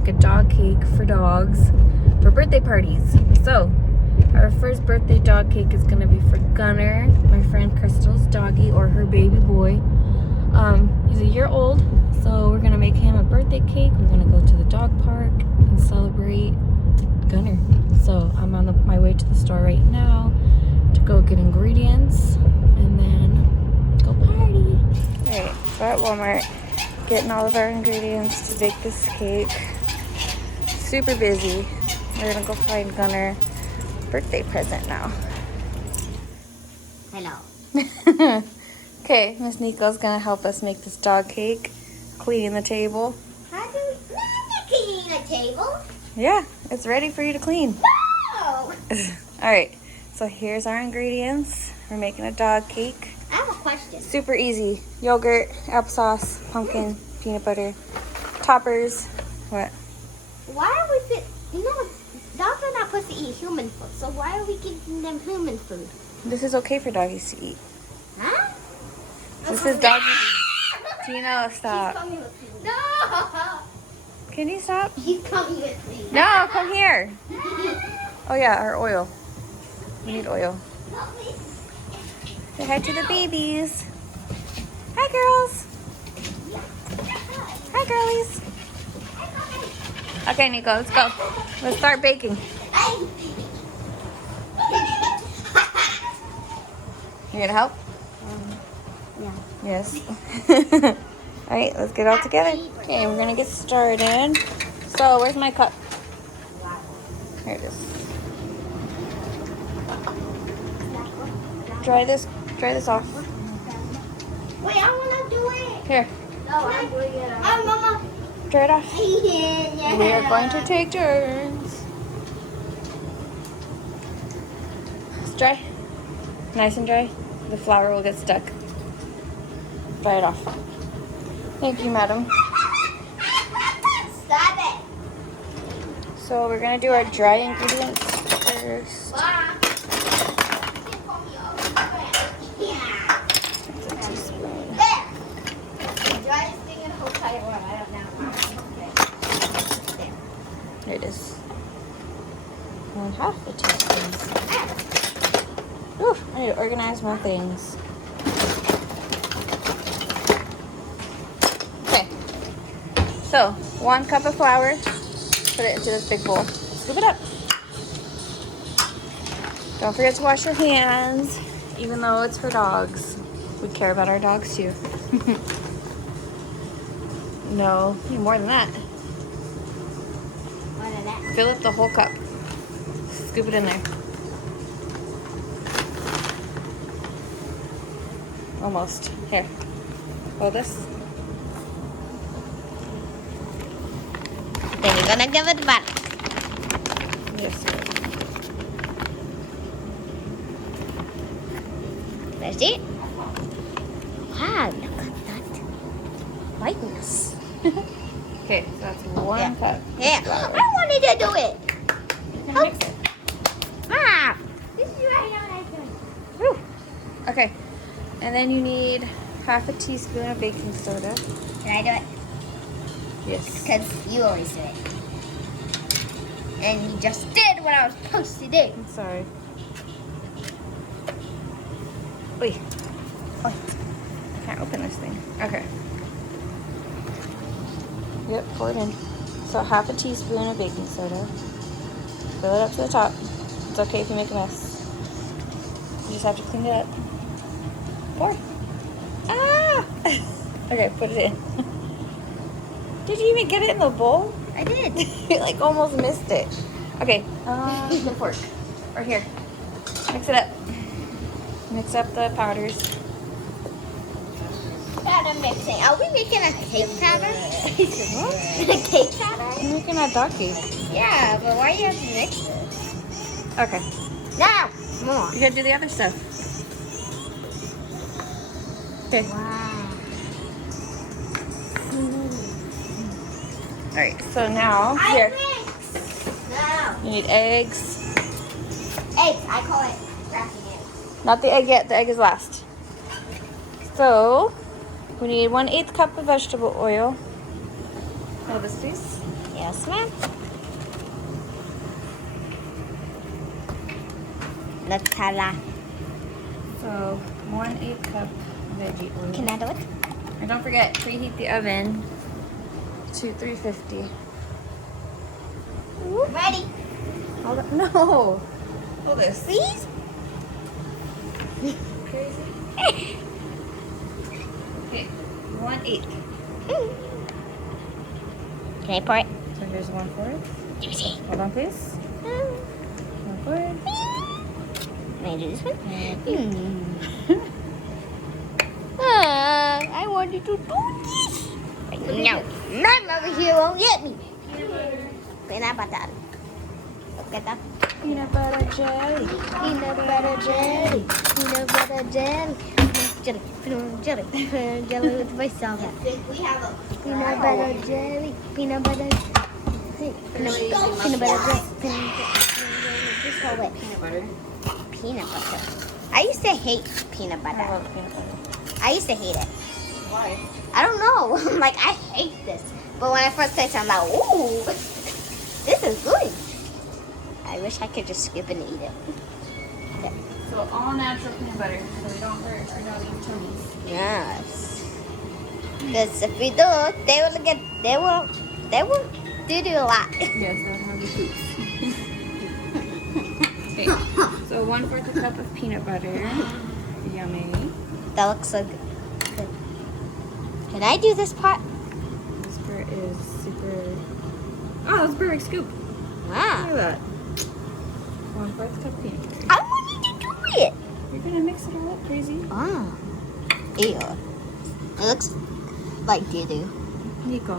make a dog cake for dogs for birthday parties. So our first birthday dog cake is gonna be for Gunner, my friend Crystal's doggy, or her baby boy. He's a year old, so we're gonna make him a birthday cake. We're gonna go to the dog park and celebrate Gunner. So I'm on my way to the store right now to go get ingredients and then go party. Alright, so at Walmart, getting all of our ingredients to bake this cake. Super busy. We're gonna go find Gunner birthday present now. Hello. Okay, Miss Nico's gonna help us make this dog cake, cleaning the table. How do we... No, I'm not cleaning the table. Yeah, it's ready for you to clean. No! Alright, so here's our ingredients. We're making a dog cake. I have a question. Super easy. Yogurt, applesauce, pumpkin, peanut butter, toppers. What? Why are we fit? You know, dogs are not supposed to eat human food, so why are we giving them human food? This is okay for doggies to eat. Huh? This is doggy. Tino, stop. She's coming with me. No! Can you stop? She's coming with me. No, come here. Oh yeah, our oil. We need oil. Say hi to the babies. Hi, girls. Hi, girlies. Okay, Nico, let's go. Let's start baking. You gonna help? Yeah. Yes. All right, let's get it all together. Okay, we're gonna get started. So, where's my cup? Here it is. Dry this off. Wait, I wanna do it. Here, No, I'm doing it. Oh, Mama. dry it off. Yeah. We are going to take turns. It's dry. Nice and dry. The flour will get stuck. Dry it off. Thank you, madam. Stop it. So we're gonna do our dry ingredients first. Wow. Yeah. It's a teaspoon. There. The driest thing in the whole entire world. I don't know. Okay. Here it is. 1/2 a teaspoon. Ooh, I need to organize my things. Okay. So, 1 cup of flour. Put it into this big bowl. Scoop it up. Don't forget to wash your hands, even though it's for dogs. We care about our dogs too. No, you need more than that. What is that? Fill up the whole cup. Scoop it in there. Almost. Here. Hold this. Then you're gonna give it back. Yes. That's it. Wow, look at that whiteness. Okay, so that's 1 cup. of Yeah, flour. I wanted to do it. You're gonna mix it. Ah, this is right now what I'm doing. Woo. Okay, and then you need 1/2 teaspoon of baking soda. Can I do it? Yes. Because you always do it. And you just did what I was supposed to do. I'm sorry. Wait. Oi. I can't open this thing. Okay. Yep, pour it in. So 1/2 teaspoon of baking soda. Fill it up to the top. It's okay if you make a mess. You just have to clean it up. Pour. Ah! Okay, put it in. Did you even get it in the bowl? I did. You like almost missed it. Okay, the fork. Or here. Mix it up. Mix up the powders. Powder mixing. Are we making a cake powder? What? A cake powder? I'm making a dog cake. Yeah, but why do you have to mix it? Okay. Now, more. You gotta do the other stuff. Okay. Wow. Alright, so now, here. No. You need eggs. Eggs. I call it cracking eggs. Not the egg yet, the egg is last. So, we need 1/8 cup of vegetable oil. Hold this, please. Yes, ma'am. Nutella. So 1/8 cup veggie oil. Can I do it? And don't forget, preheat the oven to 350. Ready? Hold on. No. Hold this. Please? Crazy. Okay, 1/8. Can I pour it? So here's 1/4. Juicy. Hold on, please. 1/4. Can I do this one? And I wanted to do this. No. Mom over here won't let me. Peanut butter. Look at that. peanut butter jelly. Peanut butter jelly. Peanut butter jelly. Jelly. Peanut jelly. Peanut jelly with voice on it. Peanut butter jelly. Peanut butter. Peanut butter jelly. Just hold it. Peanut butter. Peanut butter. I used to hate peanut I butter. love peanut butter. I used to hate it. Why? I don't know. I'm like, I hate this. But when I first tasted it, I'm like, ooh, this is good. I wish I could just scoop and eat it. Okay. So all natural peanut butter, so we don't hurt our doggy's tummies. Yes. Because if we do, they will do a lot. Yes, they'll have the poops. Okay, so 1/4 a cup of peanut butter. Yummy. That looks so good. Can I do this part? This part is super. Oh, that's a perfect scoop. Look Wow. at that. 1/4 cup peanut butter. I wanted to do it. You're gonna mix it all up, crazy. Ah. Ew. It looks like doo-doo. Nico.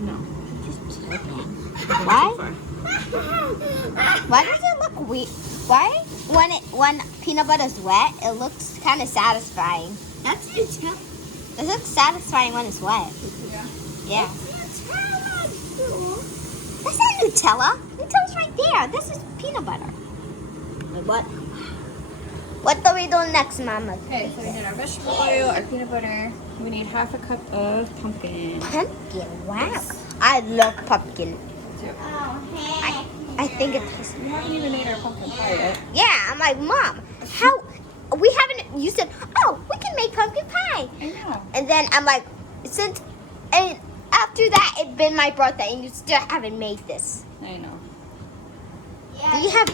No. Why? Why does it look weird? Why? When peanut butter is wet, it looks kind of satisfying. That's Nutella. It looks satisfying when it's wet. Yeah. Yeah. Nutella. That's not Nutella. Nutella's right there. This is peanut butter. What? What do we do next, Mama? Okay, so we did our vegetable oil, our peanut butter. We need 1/2 cup of pumpkin. Pumpkin. Wow. I love pumpkin. Oh, hey. I think it tastes. We haven't even made our pumpkin pie yet. Yeah, I'm like, Mom, how? We haven't. You said, oh, we can make pumpkin pie. I know. And then I'm like, and after that, it's been my birthday, and you still haven't made this. I know. Do you have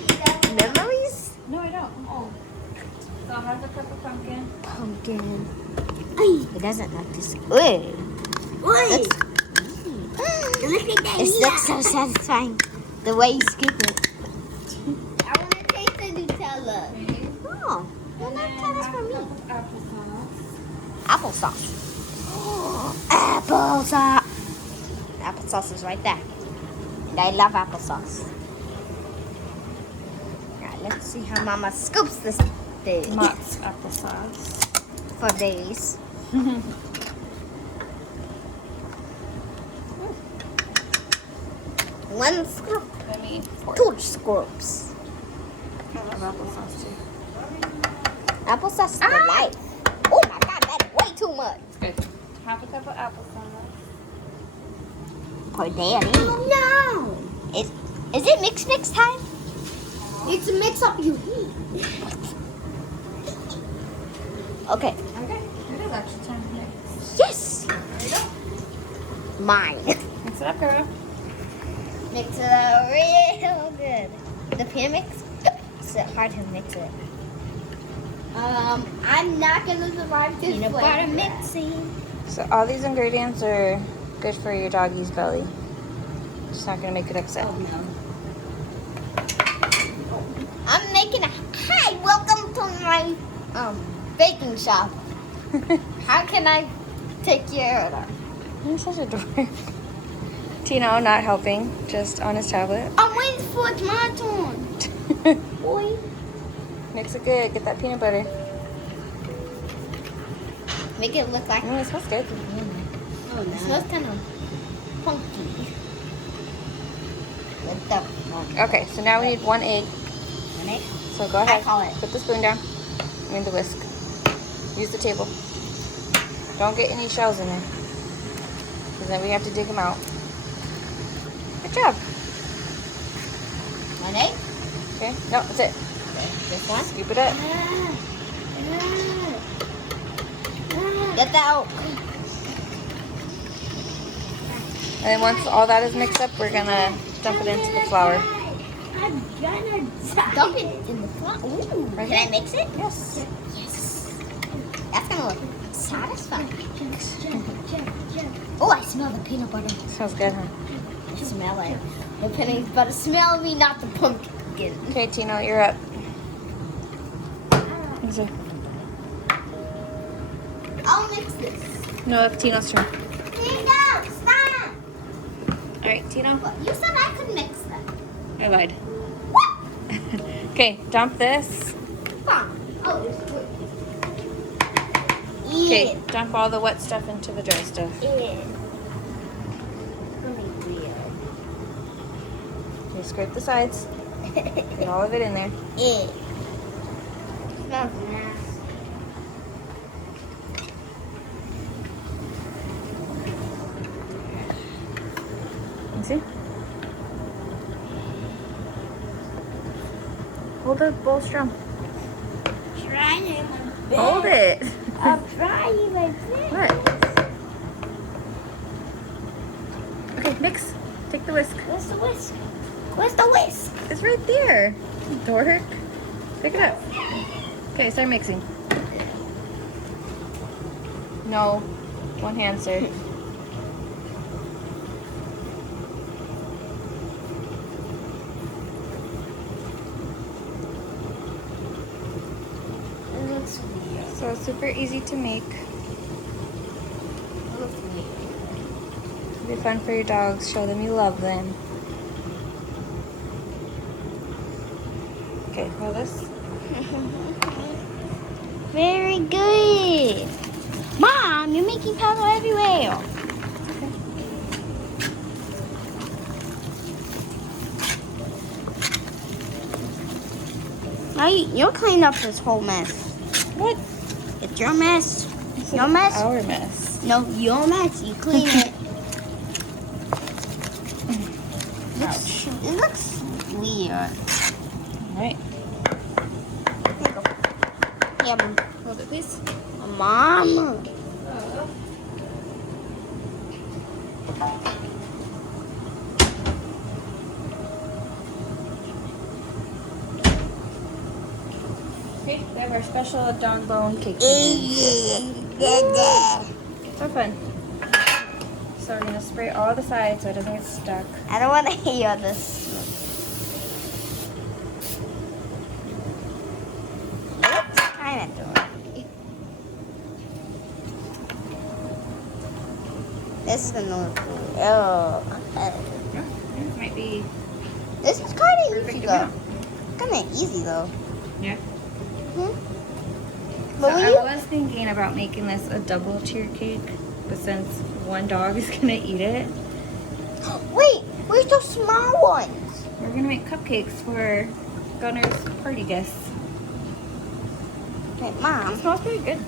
memories? No, I don't. Oh. So 1/2 cup of pumpkin. Pumpkin. It doesn't look this good. Wait. Look at that. It looks so satisfying. The way you scoop it. I want to taste the Nutella. Oh, well, And that then counts for 1/2 me. cup of applesauce. Applesauce. Applesauce. Applesauce is right there. And I love applesauce. Alright, let's see how Mama scoops this thing Mott's applesauce. for days. One scoop, Let me pour. 2 scoops. I love applesauce too. Applesauce is the life. Oh my God, that's way too much. Good. 1/2 cup of applesauce. For daddy. No. Is it mix time? It's a mix up you eat. Okay. Okay. It is actually time to mix. Yes. There you go. Mine. Mix it up, girl. Mix it up real good. The pan mix, it's hard to mix it. I'm not gonna survive this Peanut flavor. butter mixing. So all these ingredients are good for your doggy's belly. Just not gonna make it upset. I'm making a hi. Welcome to my baking shop. How can I take your order? You're such a dork. Tino not helping, just on his tablet. I'm waiting for it's my turn. Boy. Mix it good. Get that peanut butter. Make it look like It smells good. Oh, it smells kind of funky. With the Okay, so now we need 1 egg. egg. So go ahead. I call it. Put the spoon down. I mean the whisk. Use the table. Don't get any shells in there. And then we have to dig them out. Good job. Ready? Okay, no, that's it. Okay, this one. Scoop it up. Get that out. And then once all that is mixed up, we're gonna dump it into the flour. I'm gonna dump it in the flour. Ooh. Right Can I here. mix it? Yes. Yes. That's gonna look satisfying. Oh, I smell the peanut butter. Smells good, huh? I smell it. The peanut butter smell me, not the pumpkin. Okay, Tino, you're up. Easy. I'll mix this. No, it's Tino's turn. Tino, stop! All right, Tino. You said I could mix that. I lied. Okay, dump this. Oh, there's wood. Okay, dump all the wet stuff into the dry stuff. Yeah. Okay, scrape the sides. Get all of it in there. Yeah. Smells nasty. You see? Hold the bowl strong. Trying it. Hold it. I'm trying my best. What? Okay, mix. Take the whisk. Where's the whisk? Where's the whisk? It's right there. Dork. Pick it up. Okay, start mixing. No. One hand, sir. It looks weird. So it's super easy to make. It looks weird. It'll be fun for your dogs. Show them you love them. Okay, hold this. Very good. Mom, you're making powder everywhere. Okay. Now you're cleaning up this whole mess. What? It's your mess. This Your is mess? our mess. No, your mess. You clean it. Ouch. It looks weird. All right. Here you go. Yeah, Mom. Hold it, please. Mom. Okay, we have our special dog bone cake. So fun. So we're gonna spray all the sides so it doesn't get stuck. I don't want to hear this. It looks kind of dirty. This is gonna look weird. Oh. This might be This is kind of perfect easy amount. though. Kind of easy though. Yeah. Hmm? So But I will you? was thinking about making this a double tier cake, but since one dog is gonna eat it, Wait, where's those small ones? we're gonna make cupcakes for Gunner's party guests. Hey, It Mom. smells pretty good.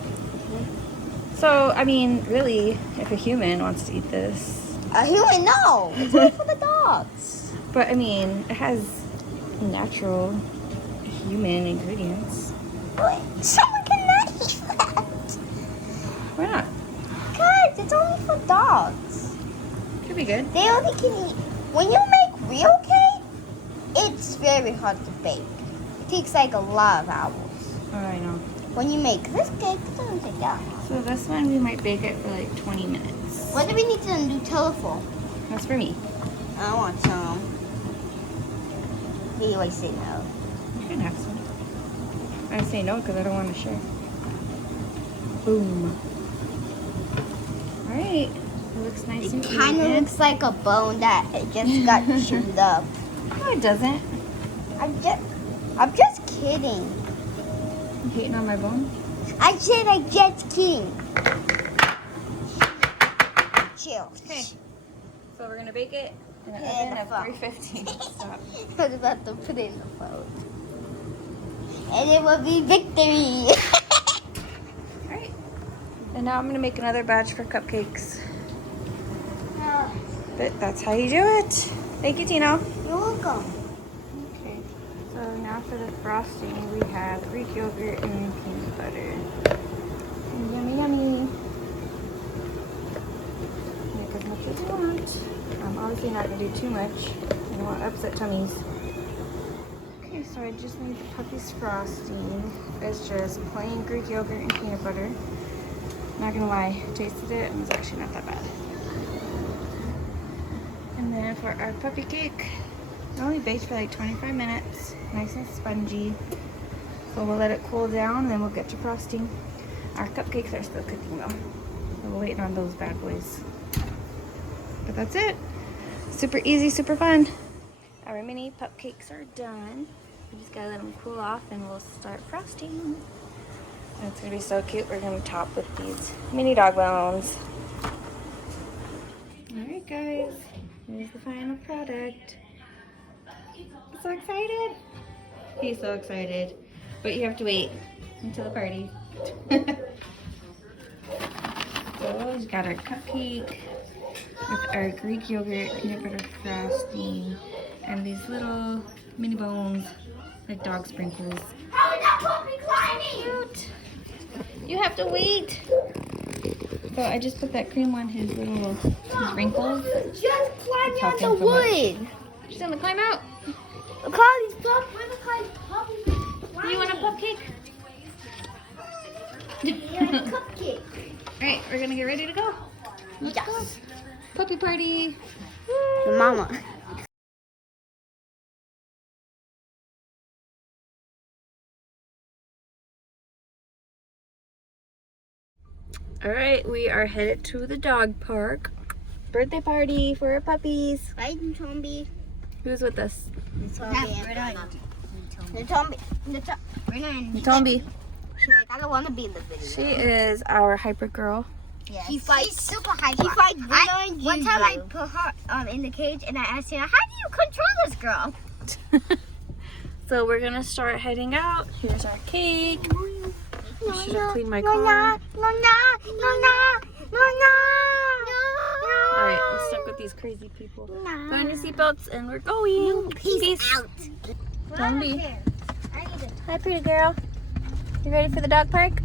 So, I mean, really, if a human wants to eat this, A human? No. It's only for the dogs. but I mean, it has natural human ingredients. Wait, someone cannot eat that. Why not? Guys, it's only for dogs. Could be good. They only can eat. When you make real cake, it's very hard to bake. It takes like a lot of hours. Oh, I know. When you make this cake, it doesn't take that long. So this one, we might bake it for like 20 minutes. What do we need to do telephone? That's for me. I want some. He always say no. You can have some. I say no because I don't want to share. Boom. All right. It looks nice and It kind of even. looks like a bone that it just got chewed up. No, it doesn't. I'm just kidding. You hating on my bone? I said I'm just kidding. Chill. Okay. So we're gonna bake it in an Yeah, oven the of phone. 315. Stop. I was about to put it in the phone. And it will be victory. All right. And now I'm gonna make another batch for cupcakes. But that's how you do it. Thank you, Tino. You're welcome. Okay, so now for the frosting, we have Greek yogurt and peanut butter. Yummy, yummy. Make as much as you want. I'm obviously not going to do too much. I don't want upset tummies. Okay, so I just made the puppy's frosting. It's just plain Greek yogurt and peanut butter. Not gonna lie, I tasted it and it's actually not that bad. And then for our puppy cake, it only baked for like 25 minutes. Nice and spongy. So we'll let it cool down and then we'll get to frosting. Our cupcakes are still cooking though. So we're waiting on those bad boys. But that's it. Super easy, super fun. Our mini cupcakes are done. We just gotta let them cool off and we'll start frosting. And it's gonna be so cute. We're gonna top with these mini dog bones. Alright guys, here's the final product. So excited. He's so excited. But you have to wait until the party. So we've got our cupcake with our Greek yogurt peanut butter frosting and these little mini bones like dog sprinkles. How is that puppy climbing? Cute. You have to wait. So I just put that cream on his little wrinkles. Just climbing on It's the helping so much. wood. She's gonna climb out. Carly's pup. Where's the puppy? You want a cupcake? Yeah, cupcake. Alright, we're gonna get ready to go. Let's go. Yes. Puppy party. Mama. Alright, we are headed to the dog park. Birthday party for our puppies. Right, Tombi. Who's with us? Tombi. She's like, I don't want to be in the video. She is our hyper girl. Yes. She's super hyper. She fights one time I put her in the cage and I asked her, how do you control this girl? So we're gonna start heading out. Here's our cake. I should have cleaned my car. Alright, I'm stuck with these crazy people. Put on your seatbelts and we're going. Peace out. Tombi. Hi, pretty girl. You ready for the dog park?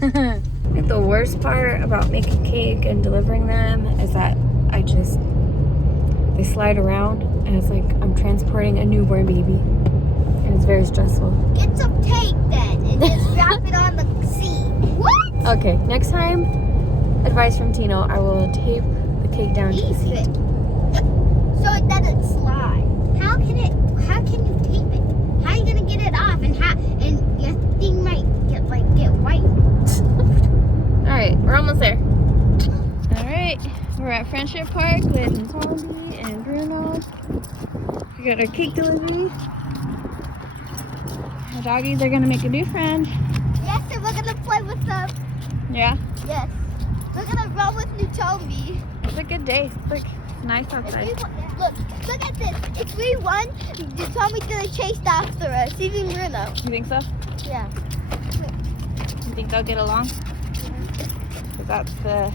The worst part about making cake and delivering them is that they slide around and it's like I'm transporting a newborn baby and it's very stressful. Get some tape then and just wrap it on the seat. What? Okay, next time, advice from Tino, I will tape the cake down to the seat. So it doesn't slide. How can you tape it? How are you gonna get it off and your thing might get white? Alright, we're almost there. Alright, we're at Friendship Park with Tombi and Bruno. We got our cake delivery. The doggies are gonna make a new friend. Yes, and we're gonna play with them. Yeah? Yes. We're gonna run with Nutomi. It's a good day. Look, it's nice outside. Look at this. If we won, Nutomi's gonna chase after us, even Bruno. You think so? Yeah. You think they'll get along? Because that's the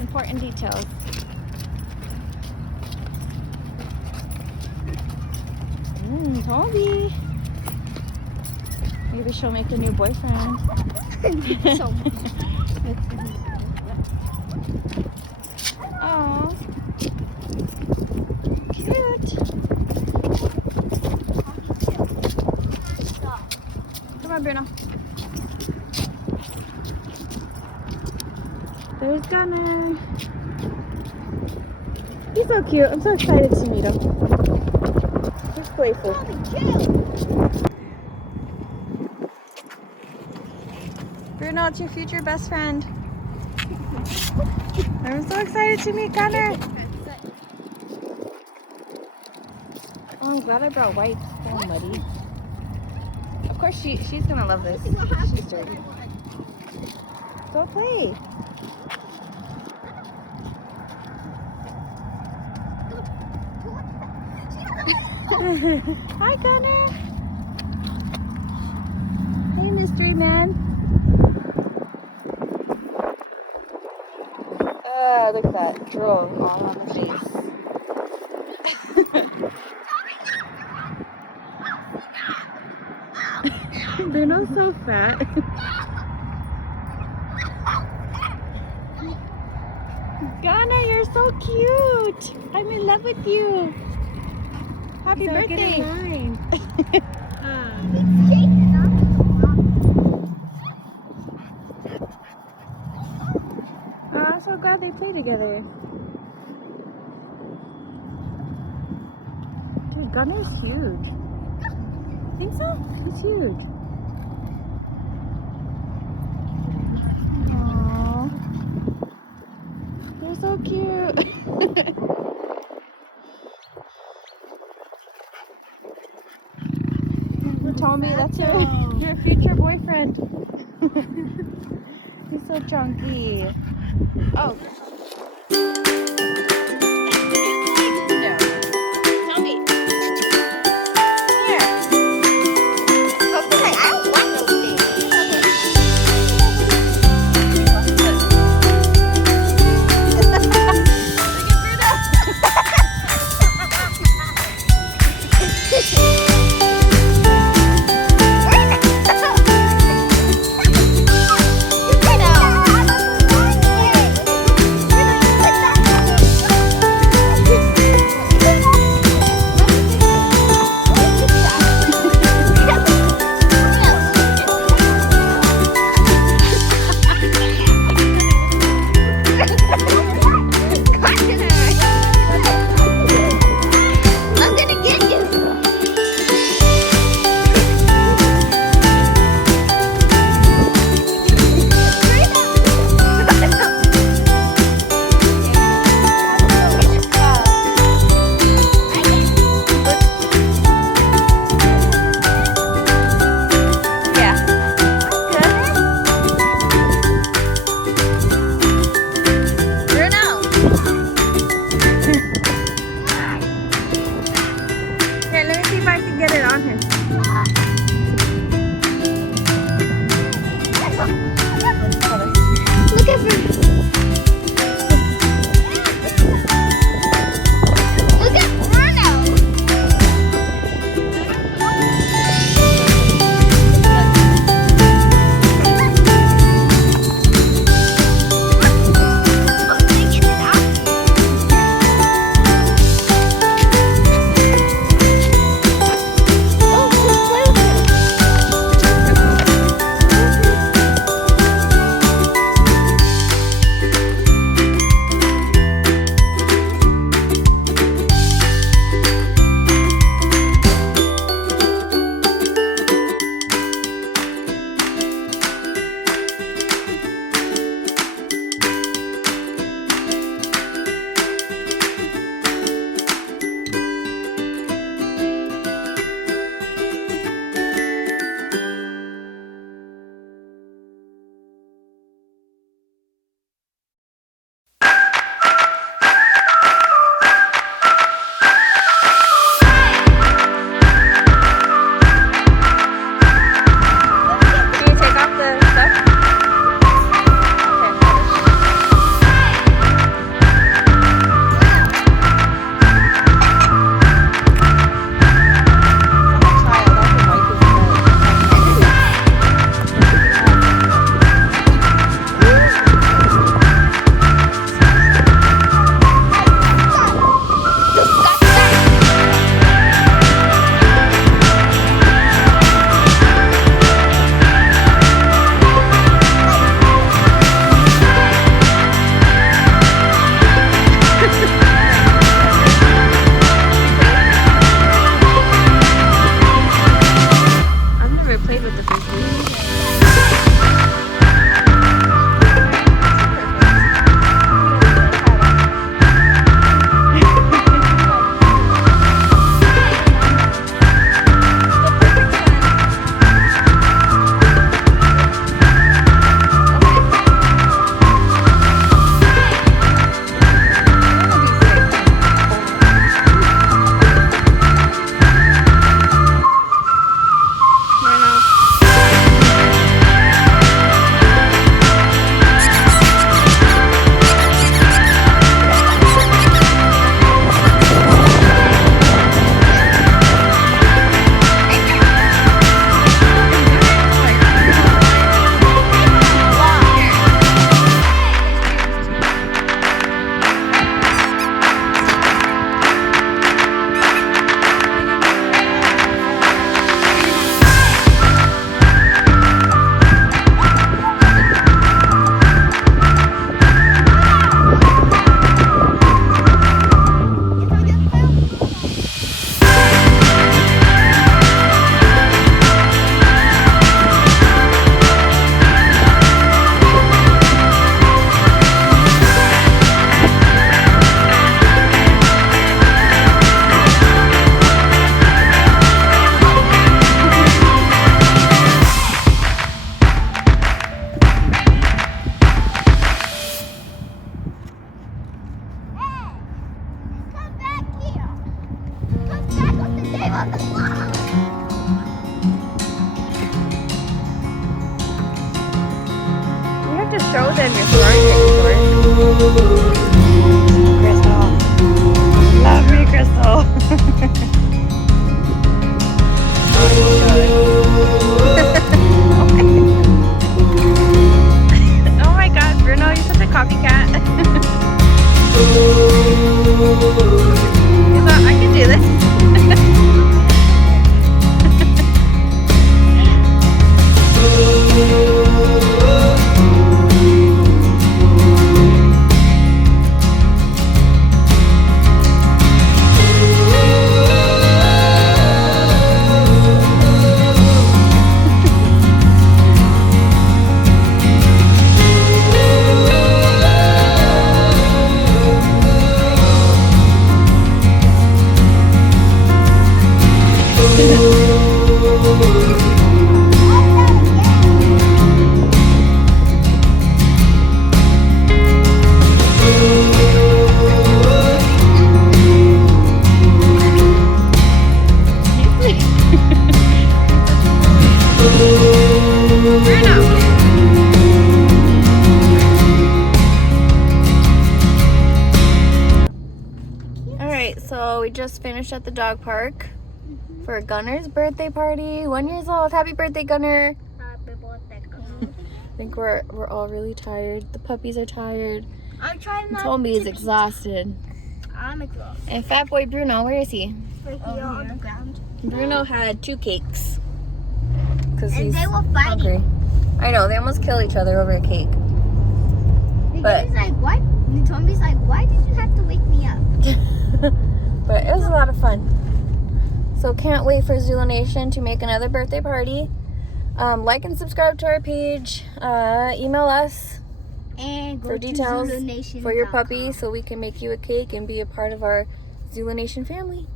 important details. Tombi. Maybe she'll make a new boyfriend. Oh, cute. Come on, Bruno. There's Gunner. He's so cute. I'm so excited to meet him. He's playful. Bruno, it's your future best friend. I'm so excited to meet Gunner. Oh, I'm glad I brought white. It's so muddy. Of course, she's gonna love this. She's dirty. Go play. Hi, Gunner. Hey, mystery man. look at that drool all on the face. They're not so fat. Ghana, you're so cute. I'm in love with you. Happy birthday. Oh, I'm so glad they play together. Dude, Ghana is huge. Think so? He's huge. Aww. You're so cute. Tommy, that's your future boyfriend. He's so chunky. Oh. You have to show them you're throwing it, Crystal. Love me, Crystal. Oh my god, Bruno, you're such a copycat. You thought I can do this. Alright, so we just finished at the dog park for Gunner's birthday party. 1 year old. Happy birthday, Gunner. Happy birthday. I think we're all really tired. The puppies are tired. I'm trying not Tommy is to exhausted. I'm exhausted. And fat boy Bruno, where is he? Right here on the ground. Bruno had 2 cakes. Because And he's they were fighting. hungry. I know, they almost kill each other over a cake. But- He's like, what? And Tommy's like, why did you have to wake me up? But it was a lot of fun. So can't wait for Zulunation to make another birthday party. Like and subscribe to our page. Email us And go for to details Zulunation.com. for your puppy so we can make you a cake and be a part of our Zulunation family.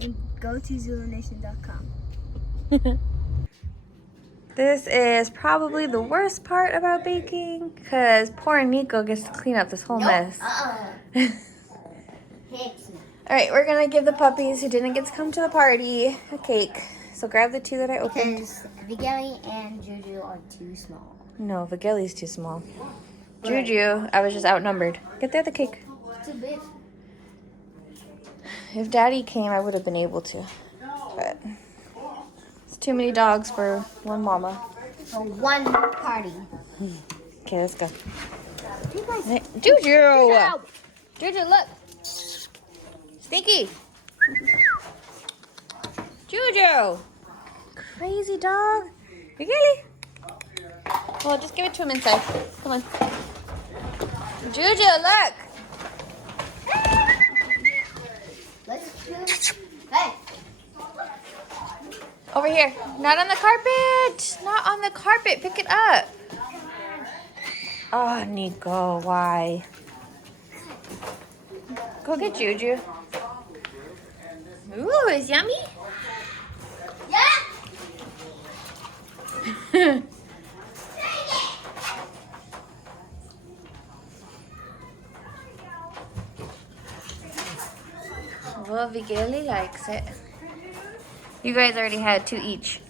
And go to Zulunation.com. This is probably the worst part about baking because poor Nico gets to clean up this whole mess. Alright, we're going to give the puppies who didn't get to come to the party a cake. So grab the 2 that I opened. Because Vigeli and Juju are too small. No, Vigeli's too small. Juju, I was just outnumbered. Get the other cake. Too big. If Daddy came, I would have been able to. But it's too many dogs for one mama. For one party. Okay, let's go. You guys, Juju! Juju, look! Stinky! Juju! Crazy dog. Vigeli! Well, just give it to him inside. Come on. Juju, look! let's do. Hey! Over here. Not on the carpet. Not on the carpet. Pick it up. Oh, Nico, why? Go get Juju. Ooh, it's yummy. Yeah! Well, Vigeli likes it. You guys already had 2 each.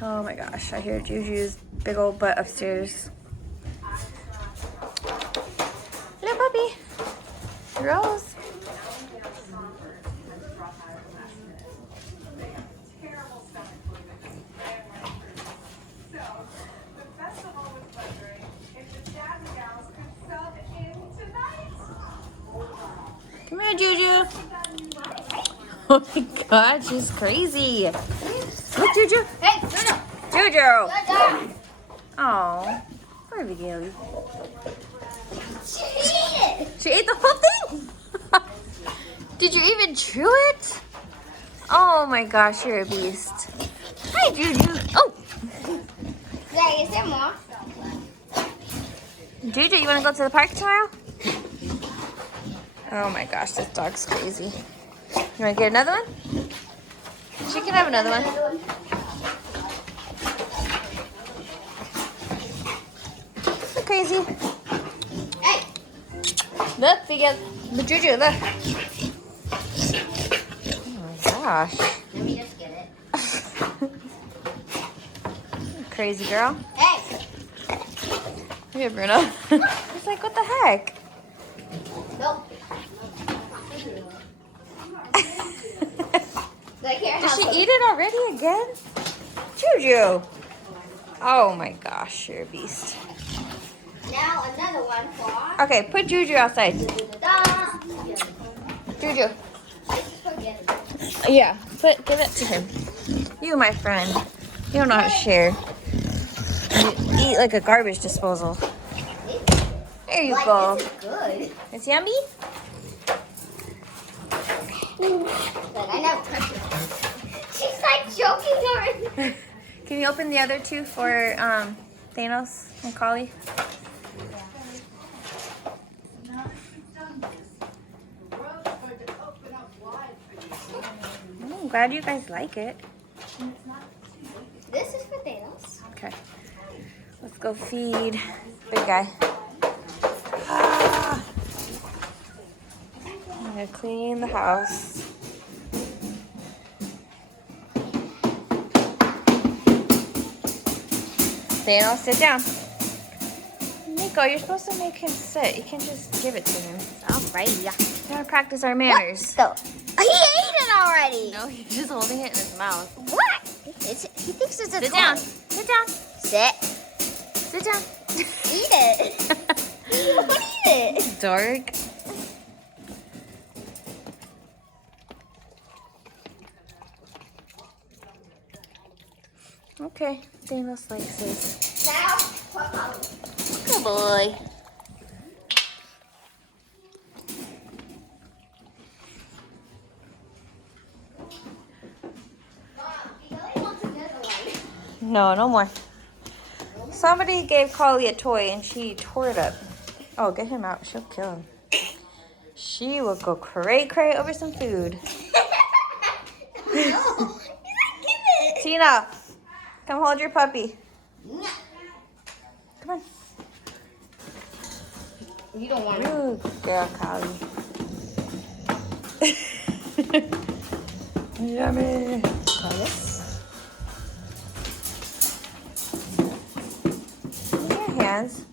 Oh my gosh, I hear Juju's big old butt upstairs. Little puppy. Rose. Come here, Juju. Oh my god, she's crazy. Look, Juju. Hey, Juju! Juju. Good job! Oh, poor Vigeli. She ate it! She ate the whole thing? Did you even chew it? Oh my gosh, you're a beast. Hi, Juju. Oh, Yeah, is there more? Juju, you want to go to the park tomorrow? Oh my gosh, this dog's crazy. You want to get another one? She can have another one. So crazy. Hey! Look, Vigeli. But Juju, look. Oh my gosh. Let me just get it. Crazy girl. Hey! Look at Bruno. He's like, what the heck? Nope. Like here, Did she eat it already again? Juju. Oh my gosh, you're a beast. Now another one for. Okay, put Juju outside. Da-da-da. Juju. Just forget it. Yeah, give it to him. You, my friend. You don't know how to share. You eat like a garbage disposal. There you go. This is good. It's yummy? But I never touched it. She's like joking already. Can you open the other two for Thanos and Collie? I'm glad you guys like it. This is for Thanos. Okay. Let's go feed big guy. Ah. I'm gonna clean the house. Thanos, sit down. Nico, you're supposed to make him sit. You can't just give it to him. Alright, yeah. We gotta practice our manners. So, he ate it already. No, he's just holding it in his mouth. What? He thinks it's a Sit toy. down. Sit down. Sit. Sit down. Eat it. You won't eat it. Dork. Okay, Thanos likes his. Now, what color? Good boy. He only wants another one. No, no more. Somebody gave Collie a toy and she tore it up. Oh, get him out. She'll kill him. She will go cray-cray over some food. No, he's not give it. Tina, come hold your puppy. Come on. You don't want it. Good girl, Collie. Yummy. Oh, yes. Use your hands.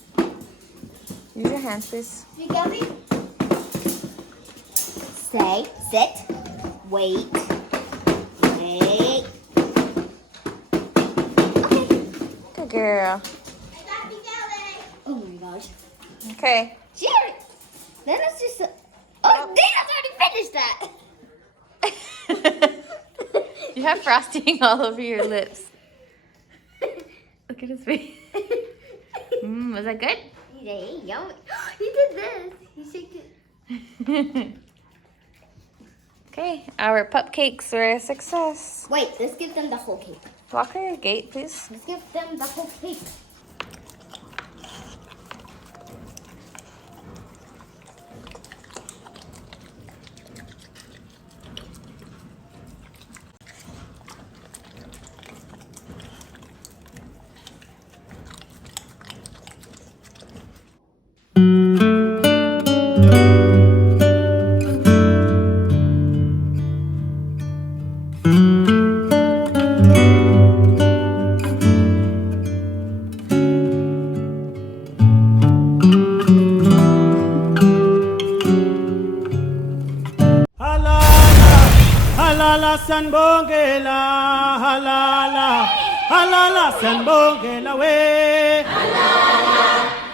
Use your hands, please. You got me? Stay, sit, wait, wait. Okay. Good girl. Oh my gosh. Okay. Jerry! Then it's just oh, Dana's already finished that! You have frosting all over your lips. Look at his face. Was that good? Yeah, yummy. He did this. He shaked it. Okay, our cupcakes were a success. Wait, let's give them the whole cake. Walker, gate, please. Let's give them the whole cake. Halala sanbongela, halala, halala sanbongela we. Halala,